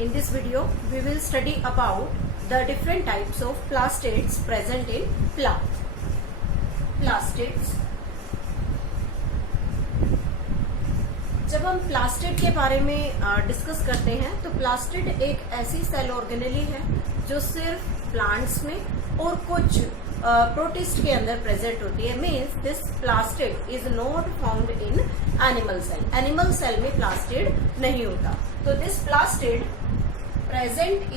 In this video, we will study about the different types of plastids present in plant. Plastids. जब हम plastid के बारे में discuss करते हैं तो प्लास्टिड एक ऐसी सेल ऑर्गेनेली है जो सिर्फ प्लांट्स में और कुछ प्रोटिस्ट के अंदर प्रेजेंट होती है. Means this plastid is not found in animal cell. Animal cell में प्लास्टिड नहीं होता. तो this plastid present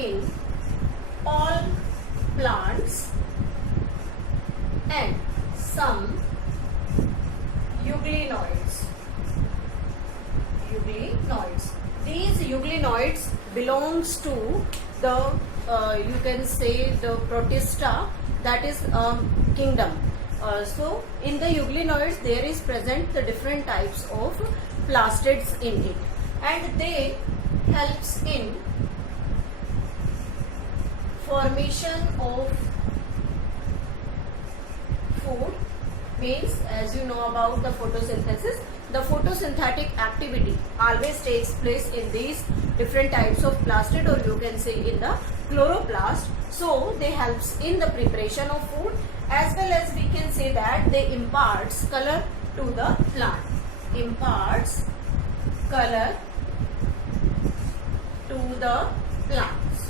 in all plants and some euglenoids. These euglenoids belongs to the you can say the protista, that is kingdom. So in the euglenoids there is present the different types of plastids in it, and they helps in formation of food. Means, as you know about the photosynthesis, the photosynthetic activity always takes place in these different types of plastid, or you can say in the chloroplast. So they helps in the preparation of food, as well as we can say that they imparts color to the plant. Imparts color to the plants.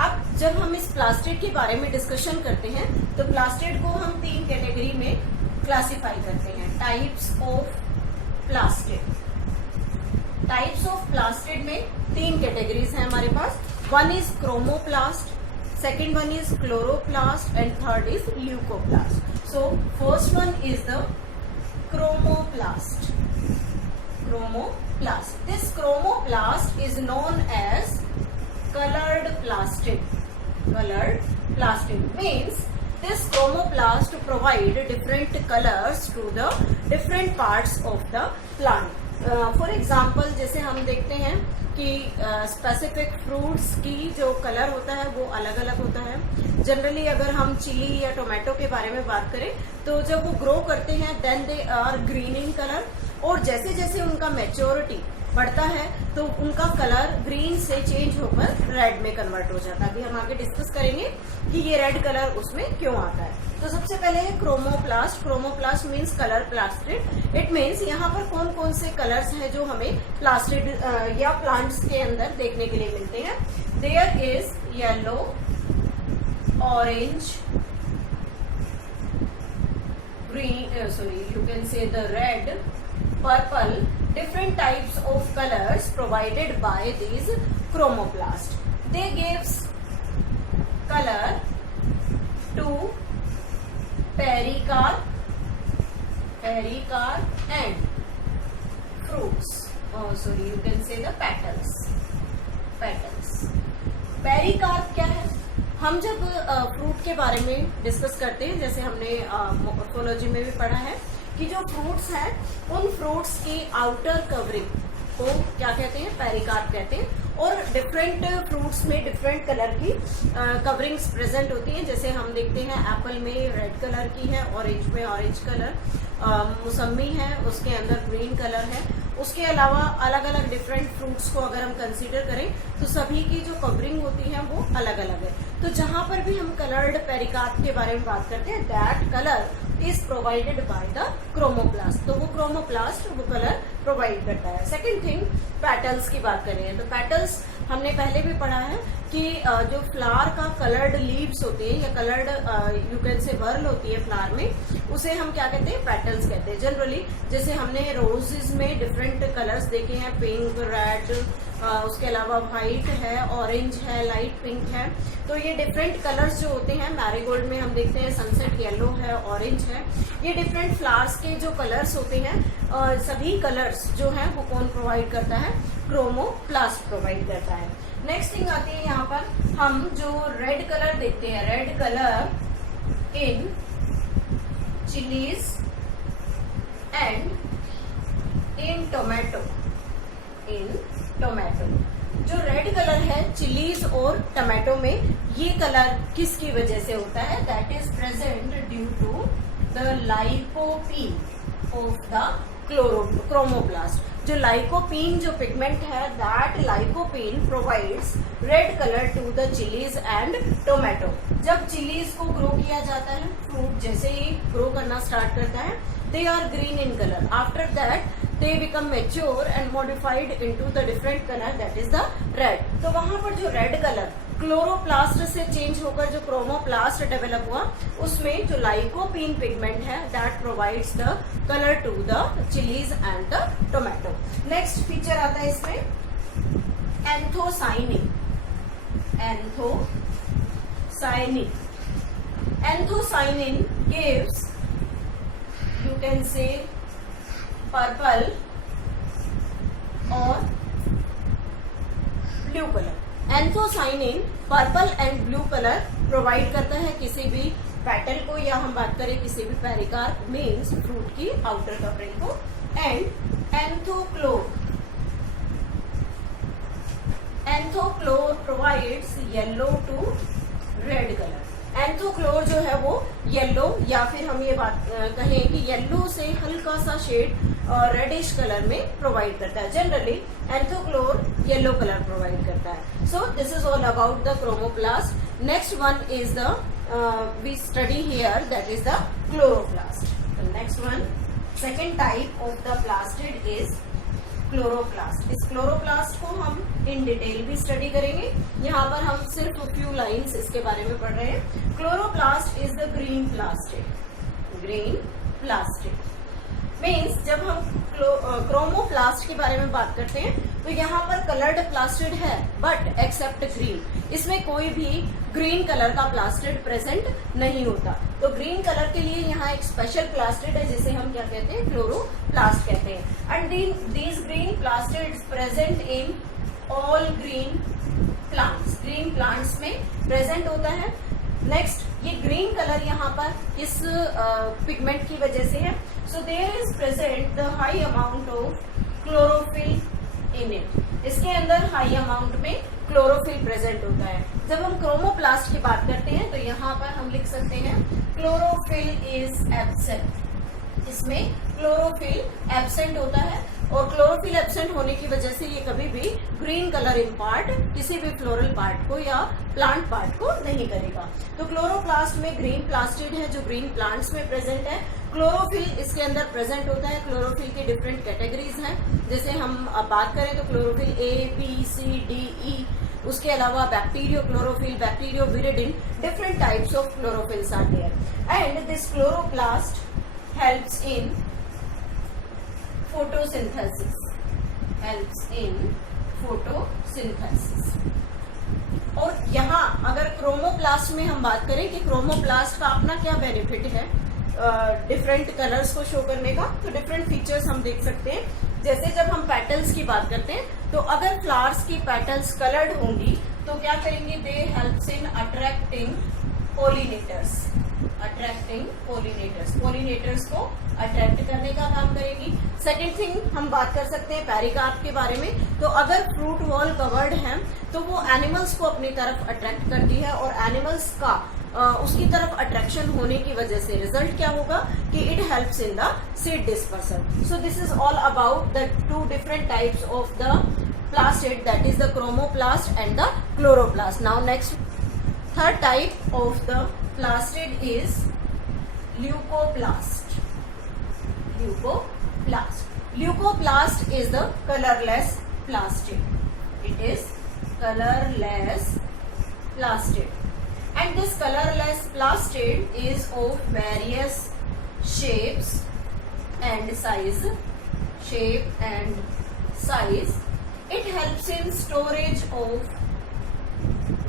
अब जब हम इस plastid के बारे में discussion करते हैं तो प्लास्टिड को हम तीन कैटेगरी में क्लासिफाई करते हैं. Types of plastid. Types of plastid में तीन कैटेगरीज हैं हमारे पास. One is chromoplast, second one is chloroplast, and third is leucoplast. So first one is the chromoplast. This chromoplast is known as colored plastid. Means this chromoplast provide different colors to the different parts of the plant. For example, जैसे हम देखते हैं कि specific fruits की जो colour होता है वो अलग अलग होता है. जनरली अगर हम चिली या टोमेटो के बारे में बात करें तो जब वो ग्रो करते हैं then they are green in colour, और जैसे जैसे उनका मैच्योरिटी बढ़ता है तो उनका कलर ग्रीन से चेंज होकर रेड में कन्वर्ट हो जाता है. अभी हम आगे डिस्कस करेंगे कि ये रेड कलर उसमें क्यों आता है. तो सबसे पहले है chromoplast. Chromoplast means colour plastid. It means यहाँ पर कौन कौन से कलर्स हैं जो हमें प्लास्टिड या प्लांट्स के अंदर देखने के लिए मिलते हैं. There is yellow, orange, green, sorry you can say the red, purple. Different types of colors provided by these chromoplast. They gives color to pericarp and fruits. Oh, sorry, you can say the petals. Pericarp क्या है? हम जब fruit के बारे में discuss करते हैं, जैसे हमने मॉर्फोलॉजी में भी पढ़ा है कि जो फ्रूट्स हैं उन फ्रूट्स की आउटर कवरिंग को क्या कहते हैं, पेरिकार्प कहते हैं. और डिफरेंट फ्रूट्स में डिफरेंट कलर की कवरिंग्स प्रेजेंट होती हैं. जैसे हम देखते हैं एप्पल में रेड कलर की है, ऑरेंज में ऑरेंज कलर, मौसमी है उसके अंदर ग्रीन कलर है. उसके अलावा अलग अलग डिफरेंट फ्रूट्स को अगर हम कंसीडर करें तो सभी की जो कवरिंग होती है वो अलग अलग है. तो जहां पर भी हम कलर्ड पेरिकार्प के बारे में बात करते हैं that colour is provided by the chromoplast. तो वो क्रोमोप्लास्ट वो कलर प्रोवाइड करता है. सेकेंड थिंग, पेटल्स की बात करें तो पेटल्स हमने पहले भी पढ़ा है कि जो फ्लावर का कलर्ड लीव्स होते हैं या कलर्ड यू कैन से बर्ल होती है फ्लावर में, उसे हम क्या कहते हैं, पेटल्स कहते हैं. जनरली जैसे हमने रोजेज में डिफरेंट कलर्स देखे हैं, पिंक, रेड, उसके अलावा व्हाइट है, ऑरेंज है, लाइट पिंक है. तो ये डिफरेंट कलर्स जो होते हैं, मैरीगोल्ड में हम देखते हैं सनसेट येलो है, ऑरेंज है. ये डिफरेंट फ्लावर्स के जो कलर्स होते हैं, सभी कलर्स जो हैं वो कौन प्रोवाइड करता है, क्रोमोप्लास्ट प्रोवाइड करता है. नेक्स्ट थिंग आती है यहाँ पर, हम जो रेड कलर देखते हैं, red colour in chillies and in tomato. जो रेड कलर है चिलीज और टमाटो में, ये कलर किसकी वजह से होता है, that is present due to the lycopene. Of the chromoplast. जो लाइकोपीन जो पिगमेंट है, that lycopene provides red colour to the chillies and tomato. जब चिलीज को ग्रो किया जाता है, फ्रूट जैसे ही ग्रो करना स्टार्ट करता है, they are green in color. After that they become mature and modified into the different color, that is the red. तो वहां पर जो रेड कलर क्लोरोप्लास्ट से चेंज होकर जो क्रोमोप्लास्ट डेवलप हुआ, उसमें जो लाइकोपीन पिगमेंट है, that provides the colour to the chillies and the tomato. Next feature आता है इसमें anthocyanin. Anthocyanin gives, you can say, purple or blue color. Anthocyanin purple and blue colour provide करता है किसी भी पेटल को, या हम बात करें किसी भी पेरिकार्प मीन्स फ्रूट की आउटर कवरिंग को। And anthochlor provides yellow to red colour. Anthochlor जो है वो येलो, या फिर हम ये बात कहें कि येलो से हल्का सा शेड रेडिश कलर में प्रोवाइड करता है। Generally anthochlor yellow colour provide करता है। So this is all about the chromoplast. Next one is the we study here, that is the chloroplast. Next one, second type of the plastid is chloroplast. इस chloroplast को हम in detail भी study करेंगे। यहाँ पर हम सिर्फ few lines इसके बारे में पढ़ रहे हैं। Chloroplast is the green plastid means जब हम क्रोमोप्लास्ट के बारे में बात करते हैं तो यहाँ पर कलर्ड प्लास्टिड है, बट एक्सेप्ट ग्रीन, इसमें कोई भी ग्रीन कलर का प्लास्टिड प्रेजेंट नहीं होता। तो ग्रीन कलर के लिए यहाँ एक स्पेशल प्लास्टिड है जिसे हम क्या कहते हैं, क्लोरोप्लास्ट कहते हैं। And these green plastids present in all green plants में प्रेजेंट होता है। नेक्स्ट, ये ग्रीन कलर यहाँ पर किस पिगमेंट की वजह से है? So there is present the high amount of chlorophyll in it. इसके अंदर हाई अमाउंट में क्लोरोफिल प्रेजेंट होता है। जब हम क्रोमोप्लास्ट की बात करते हैं तो यहाँ पर हम लिख सकते हैं क्लोरोफिल इज एब्सेंट। इसमें क्लोरोफिल एब्सेंट होता है, और क्लोरोफिल एब्सेंट होने की वजह से ये कभी भी ग्रीन कलर इम्पार्ट किसी भी फ्लोरल पार्ट को या प्लांट पार्ट को नहीं करेगा। तो क्लोरोप्लास्ट में ग्रीन प्लास्टिड है जो ग्रीन प्लांट्स में प्रेजेंट है। क्लोरोफिल इसके अंदर प्रेजेंट होता है। क्लोरोफिल की डिफरेंट कैटेगरीज हैं, जैसे हम बात करें तो chlorophyll A, B, C, D, E, उसके अलावा bacteriochlorophyll, bacterioviridin, different types of chlorophylls are there. And this chloroplast helps in photosynthesis. और यहाँ अगर क्रोमोप्लास्ट में हम बात करें कि क्रोमोप्लास्ट का अपना क्या बेनिफिट है डिफरेंट कलर्स को शो करने का, तो डिफरेंट फीचर्स हम देख सकते हैं। जैसे जब हम पेटल्स की बात करते हैं तो अगर फ्लावर्स की पेटल्स कलर्ड होंगी तो क्या करेंगे, दे हेल्प्स इन अट्रैक्टिंग पोलिनेटर्स को अट्रैक्ट करने का काम करेगी। सेकेंड थिंग हम बात कर सकते हैं पेरिकार्प के बारे में। तो अगर फ्रूट वॉल कवर्ड है तो वो एनिमल्स को अपनी तरफ अट्रैक्ट करती है, और एनिमल्स का उसकी तरफ अट्रैक्शन होने की वजह से रिजल्ट क्या होगा कि it helps in the seed dispersion. So this is all about the two different types of the plastid, that is the chromoplast and the chloroplast. Now next, third type of the plastid is leucoplast. Leucoplast is the colorless plastid. It is colorless plastid. And this colorless plastid is of various shapes and size. It helps in storage of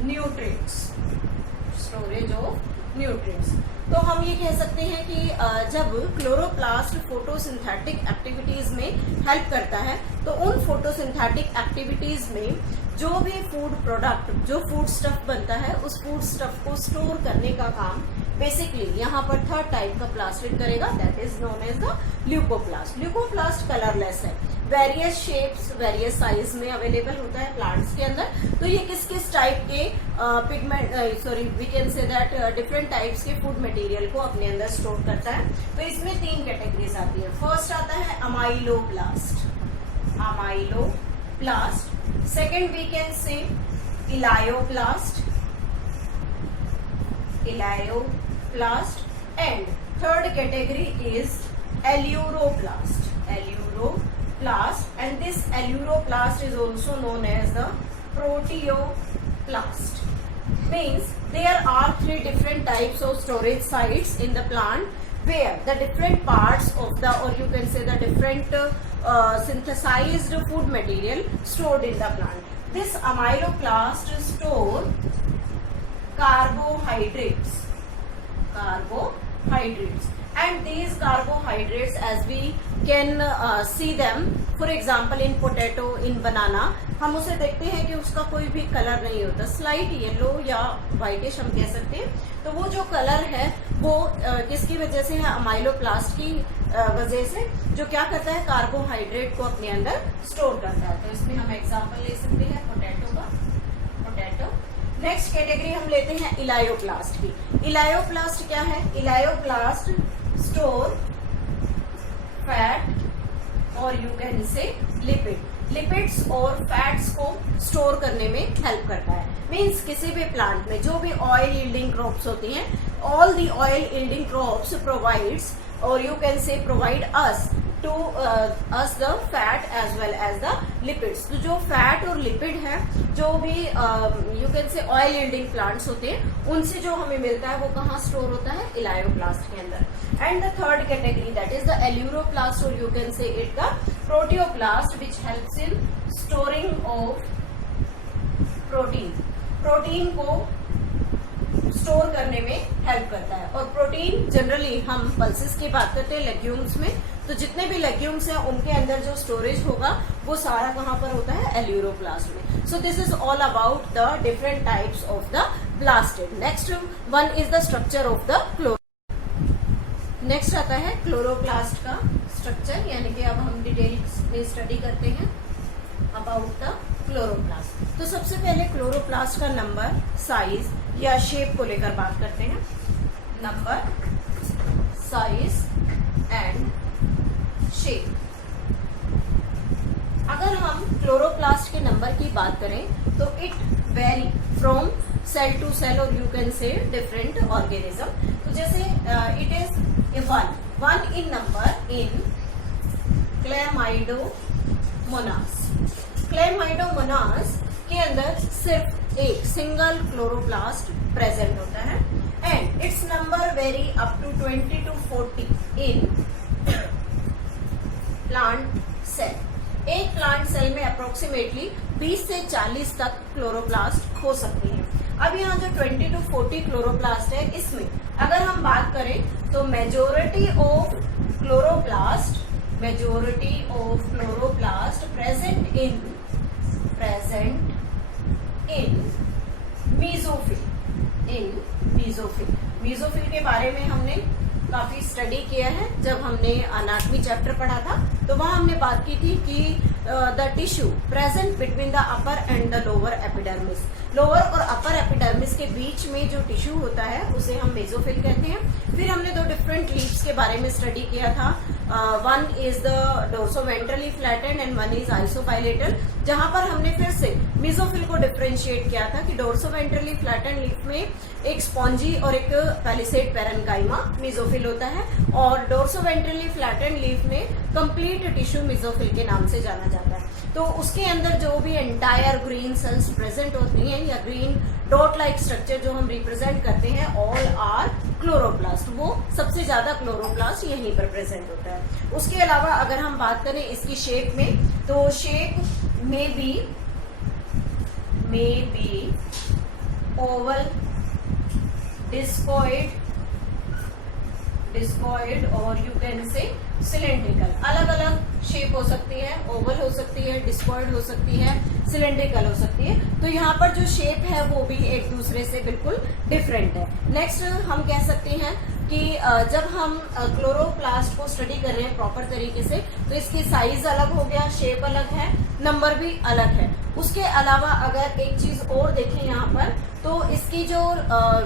nutrients. तो हम ये कह सकते हैं कि जब chloroplast photosynthetic activities में help करता है तो उन फोटोसिंथेटिक एक्टिविटीज में जो भी फूड प्रोडक्ट, जो फूड स्टफ बनता है, उस फूड स्टफ को स्टोर करने का काम बेसिकली यहाँ पर थर्ड टाइप का प्लास्टिड करेगा, that is known as the leucoplast. Leucoplast colourless है, वेरियस शेप्स वेरियस साइज में अवेलेबल होता है प्लांट्स के अंदर। तो ये किस किस टाइप के pigment we can say that different types के फूड मटेरियल को अपने अंदर स्टोर करता है। तो इसमें 3 कैटेगरीज आती है। फर्स्ट आता है amyloplast, second we can say elaioplast, and third category is aleuroplast, and this aleuroplast is also known as the proteoplast. Means there are 3 different types of storage sites in the plant where the different parts of the, or you can say the different synthesized food material stored in the plant. This amyloplast store carbohydrates, and these carbohydrates as we can see them for example in potato, in banana, हम उसे देखते हैं कि उसका कोई भी colour नहीं होता, स्लाइट येलो या व्हाइटिश हम कह सकते हैं। तो वो जो कलर है वो किसकी वजह से है? अमाइलोप्लास्ट की वजह से, जो क्या करता है कार्बोहाइड्रेट को अपने अंदर स्टोर करता है। तो इसमें हम एग्जांपल ले सकते हैं पोटैटो का, पोटैटो। नेक्स्ट कैटेगरी हम लेते हैं इलायोप्लास्ट की। इलायोप्लास्ट क्या है? इलायोप्लास्ट स्टोर फैट और यू कैन से लिपिड्स और फैट्स को स्टोर करने में हेल्प करता है। मीन्स किसी भी प्लांट में जो भी ऑयल यील्डिंग क्रॉप्स होती हैं, all the oil yielding crops provides और you can say provide us to us the fat as well as the lipids. तो जो फैट और लिपिड है, जो भी you can say oil yielding plants होते हैं, उनसे जो हमें मिलता है वो कहाँ स्टोर होता है? इलायोप्लास्ट के अंदर। And the third category that is the aleuroplast और you can say it the proteoplast which helps in storing of protein को स्टोर करने में हेल्प करता है। और प्रोटीन जनरली हम पल्सेस की बात करते हैं लेग्यूम्स में, तो जितने भी लेग्यूम्स हैं उनके अंदर जो स्टोरेज होगा वो सारा कहाँ पर होता है? एल्यूरोप्लास्ट में। सो this is all about the different types of the plastid. Next one is the structure of the chloro. Next आता है क्लोरोप्लास्ट का स्ट्रक्चर, यानी कि अब हम डिटेल्स में स्टडी करते हैं अबाउट द क्लोरोप्लास्ट। तो सबसे पहले क्लोरोप्लास्ट का नंबर, साइज या शेप को लेकर बात करते हैं। Number, size and shape. अगर हम क्लोरोप्लास्ट के नंबर की बात करें तो it vary from cell to cell और you can say different organism. तो जैसे it is one in number in Chlamydomonas के अंदर सिर्फ एक सिंगल क्लोरोप्लास्ट प्रेजेंट होता है and its number vary up to 20 to 40 in plant cell. एक प्लांट सेल में अप्रोक्सीमेटली 20 से 40 तक क्लोरोप्लास्ट हो सकते हैं। अब यहाँ जो 20 to 40 क्लोरोप्लास्ट है, इसमें अगर हम बात करें तो majority of chloroplast present in mesophyll के बारे में हमने काफी स्टडी किया है। जब हमने अनाटमी चैप्टर पढ़ा था तो वहां हमने बात की थी कि the tissue present between the upper and the lower epidermis, lower और अपर एपिडर्मिस के बीच में जो टिश्यू होता है उसे हम मेसोफिल कहते हैं। फिर हमने 2 डिफरेंट लीव्स के बारे में स्टडी किया था। One is the dorsoventrally flattened and one is isobilateral, जहां पर हमने फिर से मेसोफिल को डिफरेंशिएट किया था कि डोर्सोवेंट्रली फ्लैटेंड लीफ में एक स्पॉन्जी और एक पैलिसेड पैरेन्काइमा मेसोफिल होता है और डोर्सोवेंट्रली फ्लैटेंड लीफ में कंप्लीट टिश्यू मेसोफिल के नाम से जाना जाता है। तो उसके अंदर जो भी एंटायर ग्रीन सेल्स प्रेजेंट होती हैं या ग्रीन डॉट लाइक स्ट्रक्चर जो हम रिप्रेजेंट करते हैं, ऑल आर क्लोरोप्लास्ट। वो सबसे ज्यादा क्लोरोप्लास्ट यहीं पर प्रेजेंट होता है। उसके अलावा अगर हम बात करें इसकी शेप में, तो शेप में बी ओवल, डिस्कॉइड और यू कैन से सिलेंड्रिकल। अलग अलग शेप हो सकती है, ओवल हो सकती है, डिस्कॉइड हो सकती है, सिलेंड्रिकल हो सकती है। तो यहाँ पर जो शेप है वो भी एक दूसरे से बिल्कुल डिफरेंट है। नेक्स्ट हम कह सकते हैं कि जब हम क्लोरोप्लास्ट को स्टडी कर रहे हैं प्रॉपर तरीके से, तो इसकी साइज अलग हो गया, शेप अलग है, नंबर भी अलग है। उसके अलावा अगर एक चीज और देखें यहाँ पर, तो इसकी जो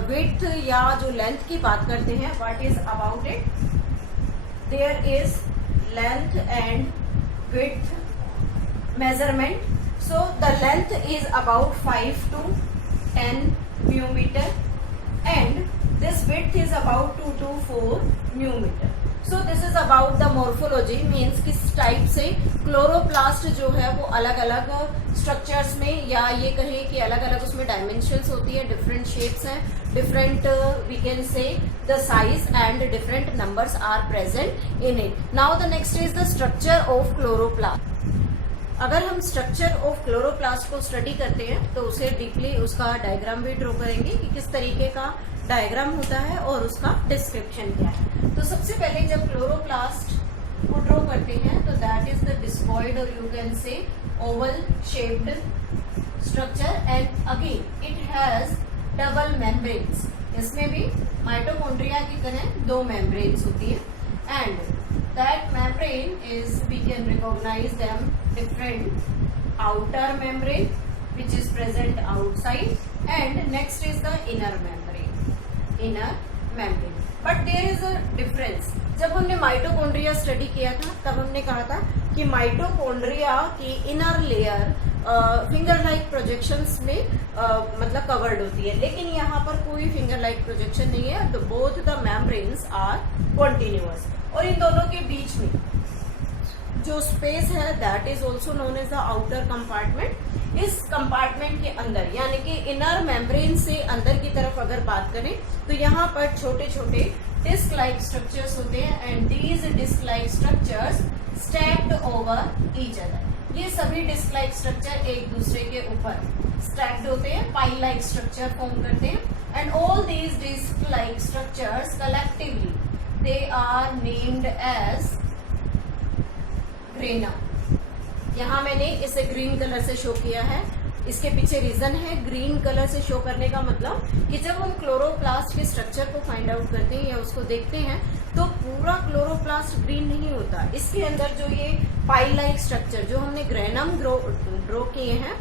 विड्थ या जो लेंथ की बात करते हैं, what is about it, there is length and width measurement. So the length is about 5 to 10 millimeter and this width is about 2 to 4 millimeter. So this is about the morphology, means किस type से chloroplast जो है वो अलग अलग structures में, या ये कहें कि अलग अलग उसमें डायमेंशंस होती है, डिफरेंट शेप्स हैं, different we can say the size and different numbers are present in it. Now the next is the structure of chloroplast. अगर हम स्ट्रक्चर ऑफ क्लोरोप्लास्ट को स्टडी करते हैं तो उसे डीपली उसका डायग्राम भी ड्रॉ करेंगे कि किस तरीके का डायग्राम होता है और उसका डिस्क्रिप्शन क्या है। तो सबसे पहले जब क्लोरोप्लास्ट को ड्रॉ करते हैं तो दैट इज द डिस्कॉइड और यू कैन से Oval shaped structure and again it has double membranes. इसमें भी माइटोकॉन्ड्रिया की तरह 2 मेम्ब्रेन्स होती है and that membrane is, we can recognize them different outer membrane which is present outside and next is the inner membrane but there is a difference। जब हमने mitochondria study किया था तब हमने कहा था कि माइटोकॉन्ड्रिया की inner layer finger like projections में मतलब कवर्ड होती है, लेकिन यहाँ पर कोई फिंगर लाइक प्रोजेक्शन नहीं है। तो both the membranes are continuous और इन दोनों के बीच में जो स्पेस है that is also known as the outer compartment. इस कंपार्टमेंट के अंदर यानी कि इनर मेम्ब्रेन से अंदर की तरफ अगर बात करें तो यहाँ पर छोटे छोटे डिस्क लाइक स्ट्रक्चर्स होते हैं and these disc like structures stacked over each other. ये सभी डिस्क लाइक स्ट्रक्चर एक दूसरे के ऊपर स्टैक्ड होते हैं, पाई लाइक स्ट्रक्चर फॉर्म करते हैं and all these disc like structures collectively they are named as granum. यहाँ मैंने इसे ग्रीन कलर से शो किया है, इसके पीछे रीजन है ग्रीन कलर से शो करने का मतलब कि जब हम क्लोरोप्लास्ट के स्ट्रक्चर को फाइंड आउट करते हैं या उसको देखते हैं तो पूरा क्लोरोप्लास्ट ग्रीन नहीं होता। इसके अंदर जो ये पाई लाइक स्ट्रक्चर जो हमने ग्रेनम ड्रॉ किए हैं,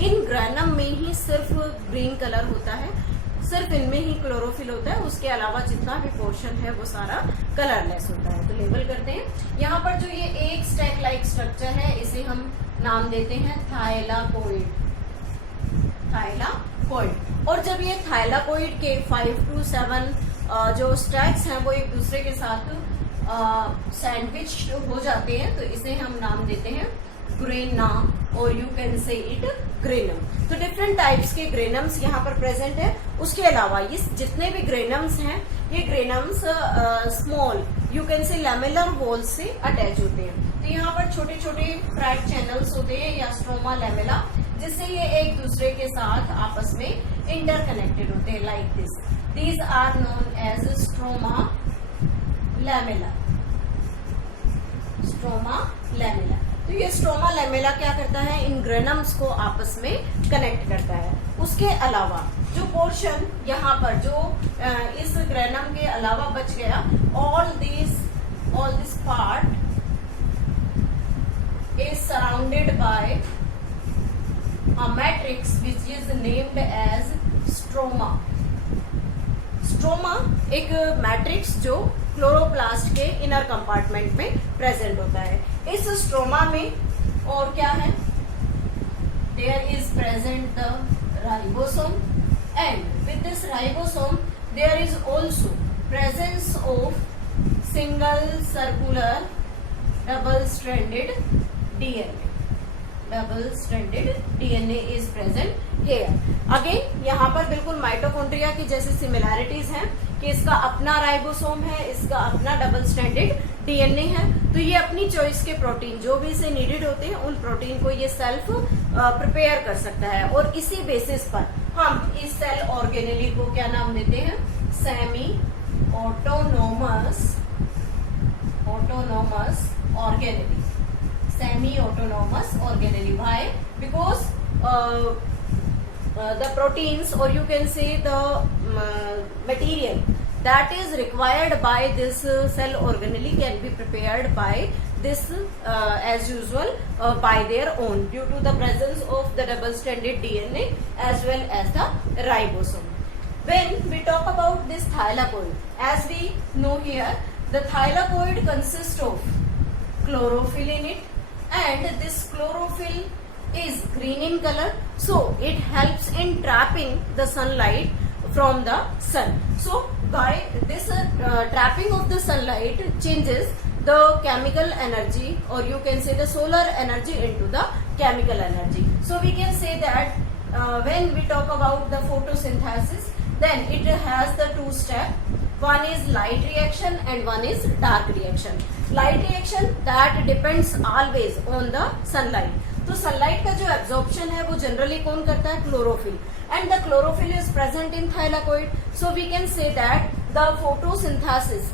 इन ग्रेनम में ही सिर्फ ग्रीन कलर होता है, सिर्फ इनमें ही क्लोरोफिल होता है, उसके अलावा जितना भी पोर्शन है वो सारा कलरलेस होता है। तो लेबल करते हैं। यहाँ पर जो ये एक स्टैक लाइक स्ट्रक्चर है इसे हम नाम देते हैं थाइलाकोइड। और जब ये थाइलाकोइड के 5 to 7 जो स्टैक्स हैं वो एक दूसरे के साथ सैंडविच हो जाते हैं तो इसे हम नाम देते हैं ग्रेना और you can say it granum. तो डिफरेंट टाइप्स के ग्रेनम्स यहाँ पर प्रेजेंट है। उसके अलावा ये जितने भी ग्रेनम्स हैं ये granums small you can say lamellar wall से अटैच होते हैं। तो यहाँ पर छोटे छोटे फ्रैट चैनल्स होते हैं या स्ट्रोमा लैमेला, जिससे ये एक दूसरे के साथ आपस में इंटरकनेक्टेड होते हैं like this. These are known as stroma lamella. तो ये स्ट्रोमा लैमेला क्या करता है, इन ग्रेनम्स को आपस में कनेक्ट करता है। उसके अलावा जो पोर्शन यहाँ पर जो इस ग्रेनम के अलावा बच गया, all this part is surrounded by a matrix which is named as stroma. Stroma एक मैट्रिक्स जो क्लोरोप्लास्ट के इनर कंपार्टमेंट में प्रेजेंट होता है। इस स्ट्रोमा में और क्या है, there is present the ribosome and with this ribosome there is also presence of single circular double stranded DNA is present here. Again यहाँ पर बिल्कुल माइटोकॉन्ड्रिया की जैसे सिमिलैरिटीज हैं कि इसका अपना राइबोसोम है, इसका अपना डबल स्ट्रैंडेड डीएनए है। तो ये अपनी चॉइस के प्रोटीन जो भी इसे नीडेड होते हैं उन प्रोटीन को ये सेल्फ प्रिपेयर कर सकता है और इसी बेसिस पर हम इस सेल ऑर्गेनेली को क्या नाम देते हैं, semi autonomous organelle. Semi autonomous organelle, why? Because the proteins or you can say the material that is required by this cell organelle can be prepared by this as usual by their own due to the presence of the double stranded DNA as well as the ribosome. When we talk about this thylakoid, as we know here, the thylakoid consists of chlorophyll in it, and this chlorophyll is green in color, so it helps in trapping the sunlight from the sun. So by this trapping of the sunlight changes the chemical energy, or you can say the solar energy into the chemical energy. So we can say that when we talk about the photosynthesis, then it has the two steps. One is light reaction and one is dark reaction. Light reaction that depends always on the sunlight. तो sunlight का जो absorption है वो generally कौन करता है? Chlorophyll. And the chlorophyll is present in thylakoid. So we can say that the photosynthesis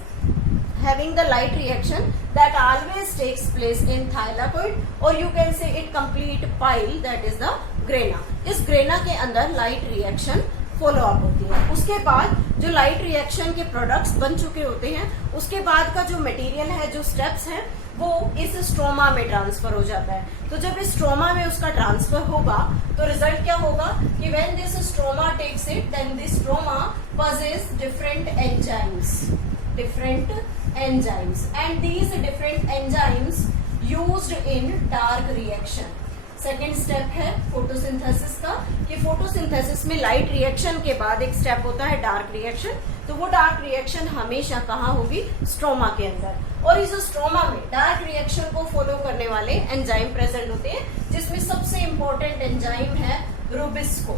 having the light reaction that always takes place in thylakoid, or you can say it complete pile, that is the grana. इस grana के अंदर light reaction follow up होती है. उसके बाद जो light reaction के products बन चुके होते हैं, उसके बाद का जो मटेरियल है, जो स्टेप्स हैं, वो इस स्ट्रोमा में ट्रांसफर हो जाता है. तो जब इस स्ट्रोमा में उसका ट्रांसफर होगा तो रिजल्ट क्या होगा कि when this stroma takes it, then this stroma possess different enzymes and these different enzymes used in dark reaction. Second step है फोटोसिंथेसिस का, कि फोटोसिंथेसिस में लाइट रिएक्शन के बाद एक स्टेप होता है डार्क रिएक्शन. तो वो डार्क रिएक्शन हमेशा कहाँ होगी? स्ट्रोमा के अंदर. और इस स्ट्रोमा में डार्क रिएक्शन को फॉलो करने वाले एंजाइम प्रेजेंट होते हैं, जिसमें सबसे इंपॉर्टेंट एंजाइम है रूबिस्को.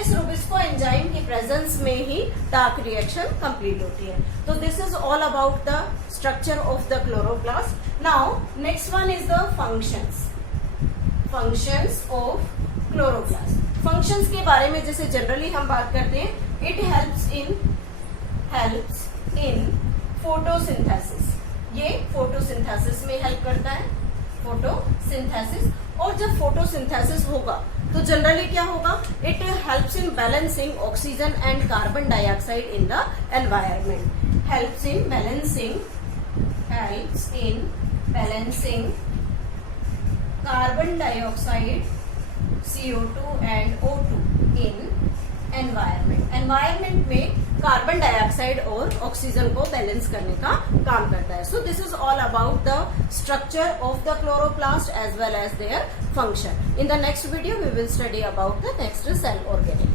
इस रूबिस्को एंजाइम की प्रेजेंस में ही डार्क रिएक्शन कंप्लीट होती है. तो this is all about the structure of the chloroplast. Now next one is the functions of chloroplast. Functions के बारे में जैसे जनरली हम बात करते हैं, इट हेल्प्स इन फोटोसिंथेसिस. ये फोटोसिंथेसिस में हेल्प करता है, फोटोसिंथेसिस. और जब फोटोसिंथेसिस होगा तो जनरली क्या होगा? It helps in balancing oxygen and carbon dioxide in the environment. Helps in balancing carbon dioxide, CO2 and O2 in environment. Environment में कार्बन डाइऑक्साइड और ऑक्सीजन को बैलेंस करने का काम करता है. So this is all about the structure of the chloroplast as well as their function. In the next video we will study about the next cell organelle.